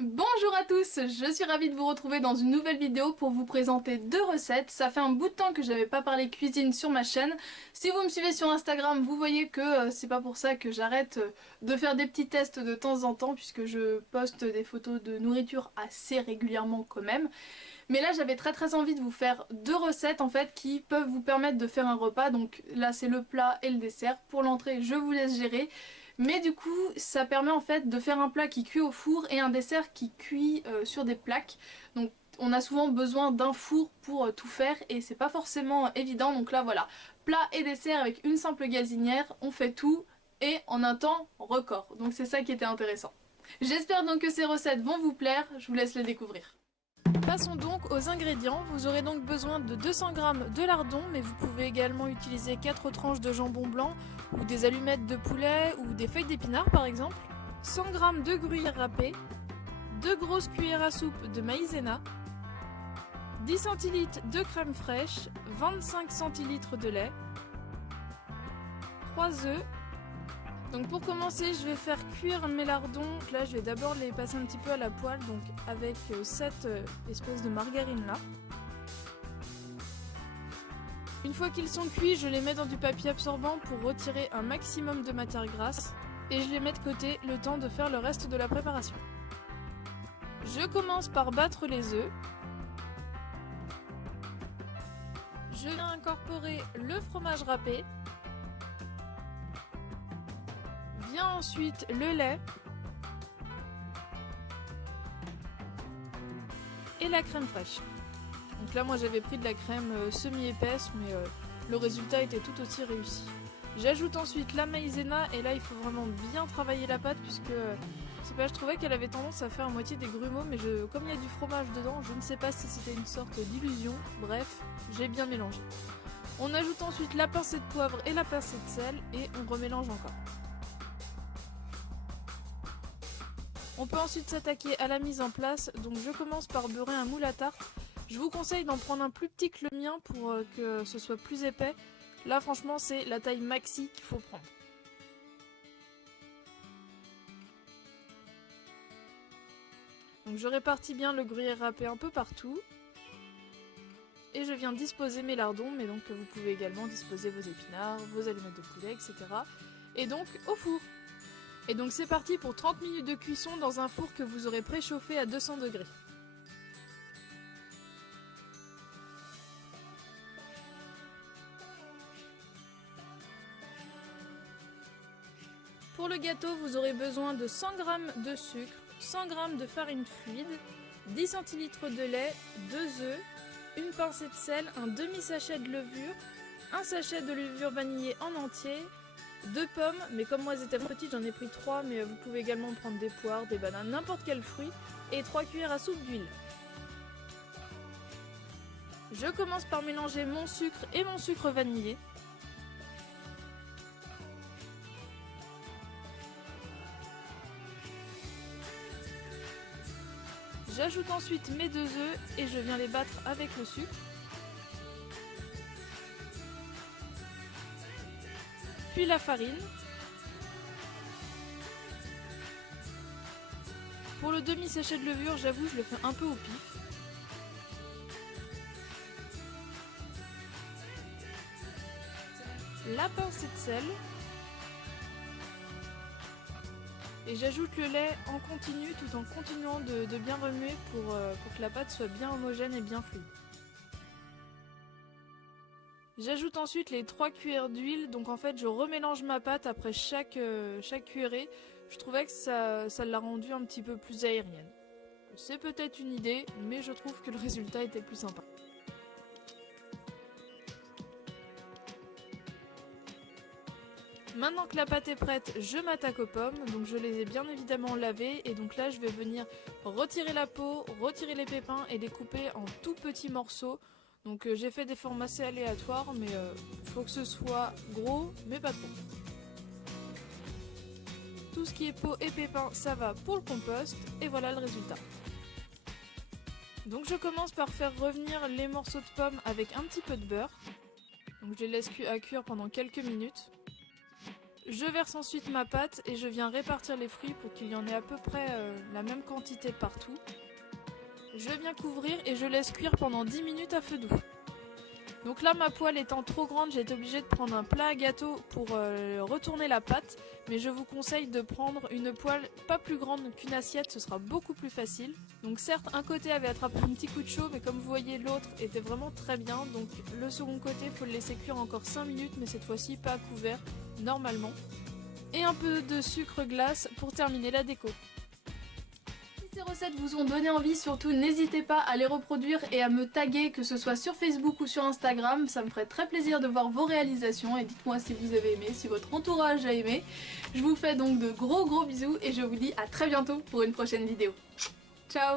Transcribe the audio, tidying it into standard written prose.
Bonjour à tous, je suis ravie de vous retrouver dans une nouvelle vidéo pour vous présenter deux recettes. Ça fait un bout de temps que j'avais pas parlé cuisine sur ma chaîne. Si vous me suivez sur Instagram, vous voyez que c'est pas pour ça que j'arrête de faire des petits tests de temps en temps puisque je poste des photos de nourriture assez régulièrement quand même. Mais là j'avais très envie de vous faire deux recettes en fait qui peuvent vous permettre de faire un repas. Donc là c'est le plat et le dessert. Pour l'entrée je vous laisse gérer. Mais du coup ça permet en fait de faire un plat qui cuit au four et un dessert qui cuit sur des plaques. Donc on a souvent besoin d'un four pour tout faire et c'est pas forcément évident. Donc là voilà, plat et dessert avec une simple gazinière, on fait tout et en un temps record. Donc c'est ça qui était intéressant. J'espère donc que ces recettes vont vous plaire, je vous laisse les découvrir. Passons donc aux ingrédients. Vous aurez donc besoin de 200 g de lardons, mais vous pouvez également utiliser 4 tranches de jambon blanc, ou des allumettes de poulet, ou des feuilles d'épinards par exemple, 100 g de gruyère râpée, 2 grosses cuillères à soupe de maïzena, 10 centilitres de crème fraîche, 25 centilitres de lait, 3 œufs. Donc pour commencer, je vais faire cuire mes lardons. Là, je vais d'abord les passer un petit peu à la poêle, donc avec cette espèce de margarine là. Une fois qu'ils sont cuits, je les mets dans du papier absorbant pour retirer un maximum de matière grasse et je les mets de côté le temps de faire le reste de la préparation. Je commence par battre les œufs. Je viens incorporer le fromage râpé. Vient ensuite le lait et la crème fraîche. Donc là moi j'avais pris de la crème semi-épaisse mais le résultat était tout aussi réussi. J'ajoute ensuite la maïzena et là il faut vraiment bien travailler la pâte puisque je trouvais qu'elle avait tendance à faire à moitié des grumeaux mais comme il y a du fromage dedans, je ne sais pas si c'était une sorte d'illusion. Bref, j'ai bien mélangé. On ajoute ensuite la pincée de poivre et la pincée de sel et on remélange encore. On peut ensuite s'attaquer à la mise en place, donc je commence par beurrer un moule à tarte. Je vous conseille d'en prendre un plus petit que le mien pour que ce soit plus épais. Là franchement c'est la taille maxi qu'il faut prendre. Donc je répartis bien le gruyère râpé un peu partout. Et je viens disposer mes lardons, mais donc vous pouvez également disposer vos épinards, vos allumettes de poulet, etc. Et donc au four. Et donc c'est parti pour 30 minutes de cuisson dans un four que vous aurez préchauffé à 200 degrés. Pour le gâteau, vous aurez besoin de 100 g de sucre, 100 g de farine fluide, 10 centilitres de lait, 2 œufs, une pincée de sel, un demi-sachet de levure, un sachet de levure vanillée en entier, 2 pommes, mais comme moi elles étaient petites, j'en ai pris 3, mais vous pouvez également prendre des poires, des bananes, n'importe quel fruit, et 3 cuillères à soupe d'huile. Je commence par mélanger mon sucre et mon sucre vanillé. J'ajoute ensuite mes 2 œufs et je viens les battre avec le sucre. Puis la farine. Pour le demi-sachet de levure, j'avoue, je le fais un peu au pif. La pincée de sel. Et j'ajoute le lait en continu tout en continuant de bien remuer pour que la pâte soit bien homogène et bien fluide. J'ajoute ensuite les 3 cuillères d'huile, donc en fait je remélange ma pâte après chaque cuillerée. Je trouvais que ça l'a rendue un petit peu plus aérienne. C'est peut-être une idée, mais je trouve que le résultat était plus sympa. Maintenant que la pâte est prête, je m'attaque aux pommes, donc je les ai bien évidemment lavées et donc là je vais venir retirer la peau, retirer les pépins et les couper en tout petits morceaux. Donc j'ai fait des formes assez aléatoires mais faut que ce soit gros mais pas trop. Tout ce qui est peau et pépins ça va pour le compost et voilà le résultat. Donc je commence par faire revenir les morceaux de pommes avec un petit peu de beurre. Donc je les laisse à cuire pendant quelques minutes. Je verse ensuite ma pâte et je viens répartir les fruits pour qu'il y en ait à peu près la même quantité partout. Je viens couvrir et je laisse cuire pendant 10 minutes à feu doux. Donc là, ma poêle étant trop grande, j'ai été obligée de prendre un plat à gâteau pour retourner la pâte. Mais je vous conseille de prendre une poêle pas plus grande qu'une assiette, ce sera beaucoup plus facile. Donc certes, un côté avait attrapé un petit coup de chaud, mais comme vous voyez, l'autre était vraiment très bien. Donc le second côté, il faut le laisser cuire encore 5 minutes, mais cette fois-ci pas à couvert, normalement. Et un peu de sucre glace pour terminer la déco. Si ces recettes vous ont donné envie, surtout n'hésitez pas à les reproduire et à me taguer, que ce soit sur Facebook ou sur Instagram. Ça me ferait très plaisir de voir vos réalisations et dites-moi si vous avez aimé, si votre entourage a aimé. Je vous fais donc de gros bisous et je vous dis à très bientôt pour une prochaine vidéo. Ciao!